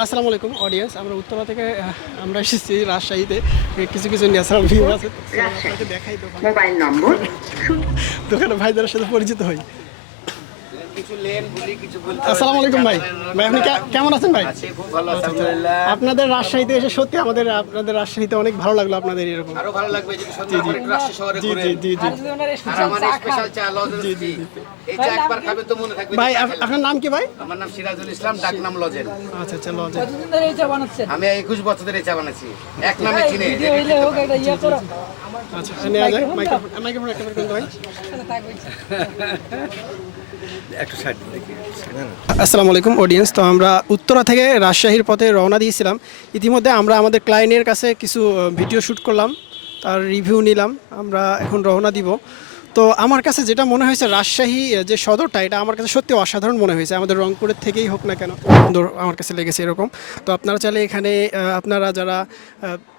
আসসালামু আলাইকুম অডিয়েন্স আমরা উত্তরা থেকে আমরা এসেছি রাজশাহীতে। কিছু কিছু ন্যাচারাল ভিউ আছে। দেখাই দোকান। Mobile number. দোকানে ভাইদের সাথে পরিচিত হই কিছু লেন বলি কিছু বলতে আসসালামু আলাইকুম ভাই। ভাই আপনি কেমন আছেন ভাই? আপনাদের রাজশাহীতে এসে সত্যি আমাদের আপনাদের রাজশাহীতে অনেক ভালো লাগল আপনাদের এরকম। আরও ভালো লাগবে যদি সন্ধ্যা পরে একটু রাষ্ট্র শহরে ঘুরে। জি জি জি। আর আমার স্পেশাল চা লজেন্স টি এই চা একবার খাবে তো মনে থাকবে। ভাই। আপনার নাম কি ভাই? আমার নাম সিরাজুল ইসলাম ডাক নাম লজেন। আচ্ছা আচ্ছা লজে আমি একুশ বছর ধরে এই চা বানাচ্ছি। এক নামে চিনে। আচ্ছা নেওয়া যায় মাইক্রোফোন মাইক্রোফোন একটা বের করুন ভাই। আসসালামু আলাইকুম অডিয়েন্স তো আমরা উত্তরা থেকে রাজশাহীর পথে রওনা দিয়েছিলাম। ইতিমধ্যে আমরা আমাদের ক্লায়েন্টের কাছে কিছু ভিডিও শ্যুট করলাম তার রিভিউ নিলাম। আমরা এখন রওনা দিব। তো আমার কাছে যেটা মনে হয়েছে, রাজশাহী যে সদরটা, এটা আমার কাছে সত্যি অসাধারণ মনে হয়েছে। আমাদের রংপুরের থেকেই হোক না কেন, সুন্দর আমার কাছে লেগেছে এরকম। তো আপনারা চাইলে এখানে আপনারা যারা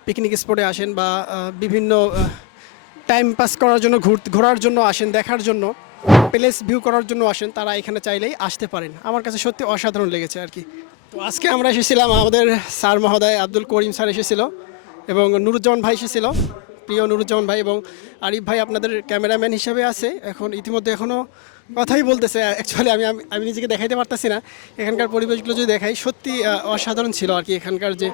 পিকনিক স্পটে আসেন বা বিভিন্ন টাইম পাস করার জন্য ঘুর- ঘোরার জন্য আসেন, দেখার জন্য প্লেস ভিউ করার জন্য আসেন, তারা এখানে চাইলেই আসতে পারেন। আমার কাছে সত্যি অসাধারণ লেগেছে আর কি। তো আজকে আমরা এসেছিলাম আমাদের স্যার মহোদয় আব্দুল করিম স্যার এসেছিল এবং নুরুজ্জামান ভাই এসেছিল। প্রিয় নুরুজ্জামান ভাই এবং আরিফ ভাই আপনাদের ক্যামেরাম্যান হিসাবে আছে। এখন ইতিমধ্যে এখনও কথাই বলতেছে অ্যাকচুয়ালি আমি, আমি- নিজেকে দেখাইতে পারতেছি না। এখানকার পরিবেশগুলো যদি দেখাই, সত্যি অসাধারণ ছিল আর কি এখানকার যে